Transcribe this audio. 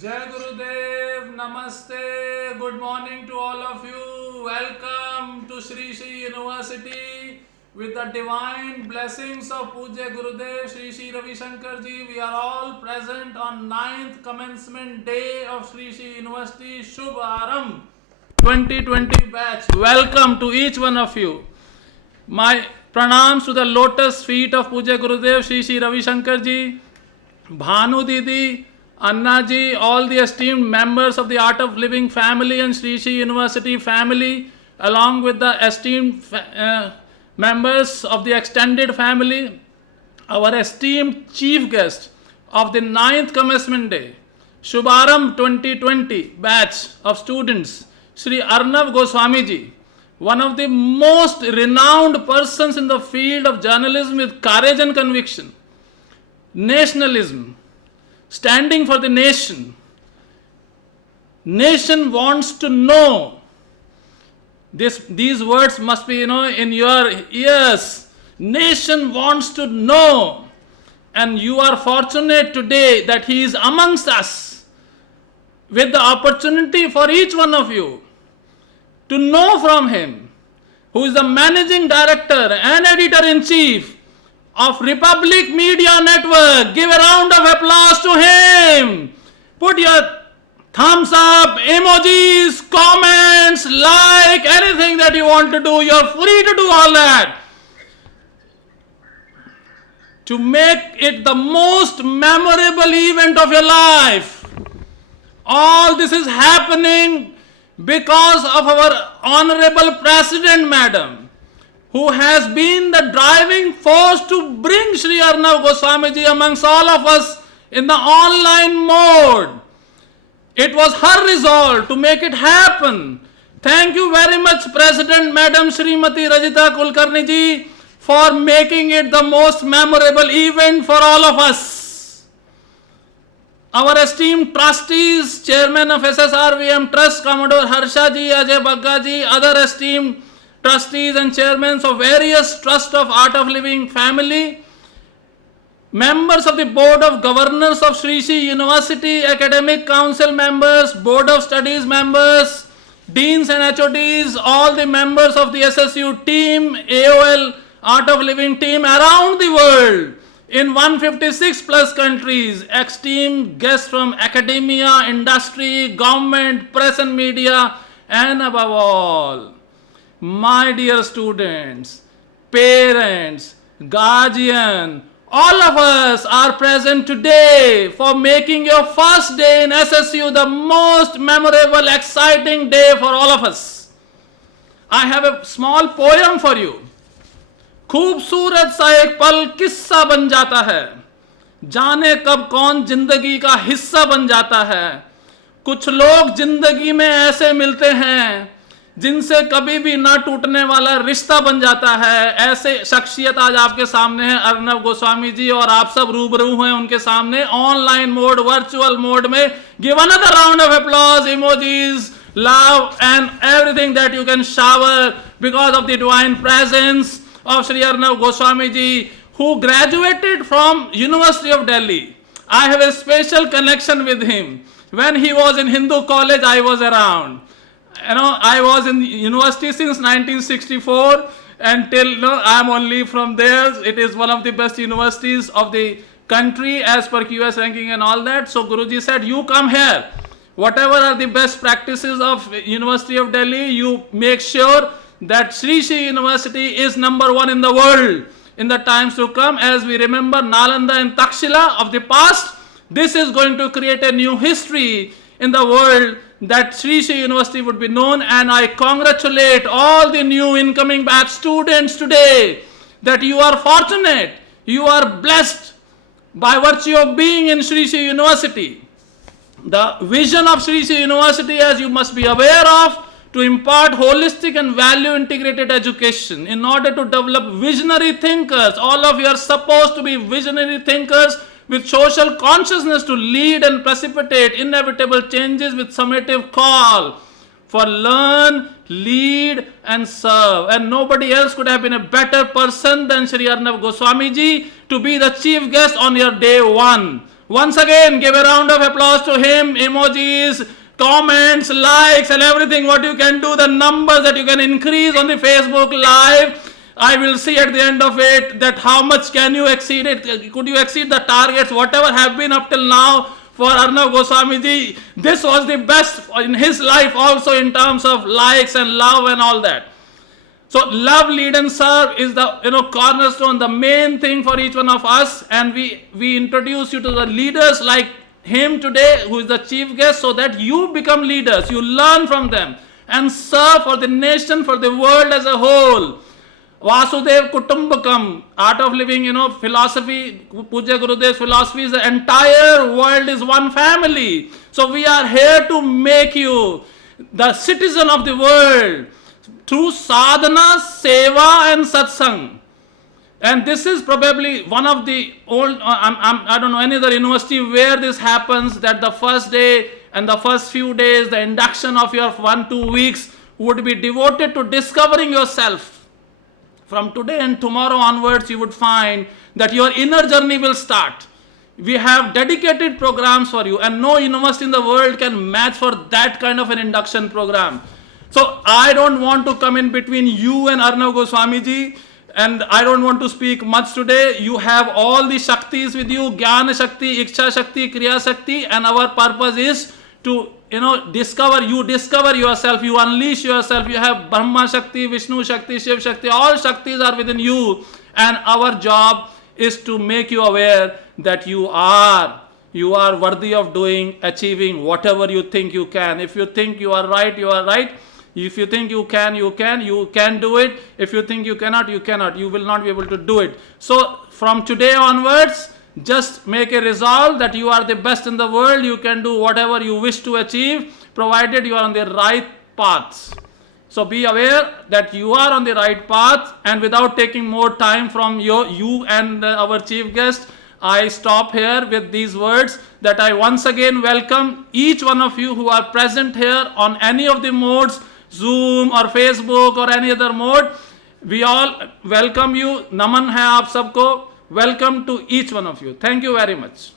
Jai Gurudev, Namaste, good morning to all of you. Welcome to Sri Sri University with the divine blessings of Puja Gurudev Sri Sri Ravi Shankar Ji. We are all present on 9th commencement day of Sri Sri University Shubh Arambh 2020 batch. Welcome to each one of you. My pranams to the lotus feet of Puja Gurudev Sri Sri Ravi Shankar Ji, Bhanu Didi, Anna Ji, all the esteemed members of the Art of Living family and Sri Sri University family, along with the esteemed members of the extended family, our esteemed chief guest of the 9th commencement day, Shubh Arambh 2020 batch of students, Sri Arnav Goswami Ji, one of the most renowned persons in the field of journalism with courage and conviction, nationalism, standing for the nation. Nation wants to know. These words must be, in your ears. Nation wants to know. And you are fortunate today that he is amongst us with the opportunity for each one of you to know from him, who is the managing director and editor-in-chief of Republic Media Network. Give a round of applause to him. Put your thumbs up, emojis, comments, like, anything that you want to do. You're free to do all that, to make it the most memorable event of your life. All this is happening because of our Honorable President, Madam, who has been the driving force to bring Sri Arnav Goswami Ji amongst all of us in the online mode. It was her resolve to make it happen. Thank you very much, President Madam Srimati Rajita Kulkarni Ji, for making it the most memorable event for all of us. Our esteemed trustees, Chairman of SSRVM Trust, Commodore Harsha Ji, Ajay Bagga Ji, other esteemed trustees and chairmen of various trusts of Art of Living family, members of the Board of Governors of Sri Sri University, Academic Council members, Board of Studies members, Deans and HODs, all the members of the SSU team, AOL Art of Living team around the world, in 156 plus countries, esteemed guests from academia, industry, government, press and media, and above all, my dear students, parents, guardian, all of us are present today for making your first day in SSU the most memorable, exciting day for all of us. I have a small poem for you. खूबसूरत सा एक पल किस्सा बन जाता है, जाने कब कौन जिंदगी का हिस्सा बन जाता है। कुछ लोग जिंदगी में ऐसे मिलते हैं जिनसे कभी भी ना टूटने वाला रिश्ता बन जाता है। ऐसे शख्सियत आज आपके सामने है अर्नव गोस्वामी जी, और आप सब रूबरू हैं उनके सामने ऑनलाइन मोड, वर्चुअल मोड में। Give another round of applause, emojis, love and everything that you can shower because of the divine presence of Sri Arnav Goswami Ji, who graduated from University of Delhi. I have a special connection with him. When he was in Hindu college, I was around. I was in university since 1964 until I am only from there. It is one of the best universities of the country as per QS ranking and all that. So Guruji said, you come here. Whatever are the best practices of University of Delhi, you make sure that Sri Sri University is number one in the world in the times to come. As we remember Nalanda and Takshila of the past, this is going to create a new history in the world, that Sri Sri University would be known. And I congratulate all the new incoming batch students today that you are fortunate, you are blessed by virtue of being in Sri Sri University. The vision of Sri Sri University, as you must be aware of, to impart holistic and value integrated education in order to develop visionary thinkers. All of you are supposed to be visionary thinkers with social consciousness to lead and precipitate inevitable changes with summative call for learn, lead and serve. And nobody else could have been a better person than Sri Arnav Goswami Ji to be the chief guest on your day one. Once again, give a round of applause to him. Emojis, comments, likes, and everything. What you can do, the numbers that you can increase on the Facebook Live. I will see at the end of it that how much can you exceed it. Could you exceed the targets, whatever have been up till now for Arnab Goswami ji. This was the best in his life also in terms of likes and love and all that. So love, lead and serve is the cornerstone, the main thing for each one of us. And we introduce you to the leaders like him today, who is the chief guest, so that you become leaders. You learn from them and serve for the nation, for the world as a whole. Vasudev Kutumbakam, art of living, philosophy, Puja Gurudev's philosophy is the entire world is one family. So we are here to make you the citizen of the world through sadhana, seva and satsang. And this is probably one of the old, I don't know any other university where this happens, that the first day and the first few days, the induction of your 1-2 weeks would be devoted to discovering yourself. From today and tomorrow onwards, you would find that your inner journey will start. We have dedicated programs for you, and no university in the world can match for that kind of an induction program. So I don't want to come in between you and Arnab Goswami ji, and I don't want to speak much today. You have all the Shaktis with you, Jnana Shakti, Iksha Shakti, Kriya Shakti, and our purpose is to discover yourself, you unleash yourself. You have Brahma Shakti, Vishnu Shakti, Shiv Shakti, all Shaktis are within you, and our job is to make you aware that you are worthy of achieving whatever you think you can. If you think you are right, you are right. If you think you can do it. If you think you cannot, you cannot. You will not be able to do it. So from today onwards, just make a resolve that you are the best in the world. You can do whatever you wish to achieve, provided you are on the right path. So be aware that you are on the right path, and without taking more time from you and our chief guest, I stop here with these words that I once again welcome each one of you who are present here on any of the modes, Zoom or Facebook or any other mode. We all welcome you. Naman hai aap sabko. Welcome to each one of you. Thank you very much.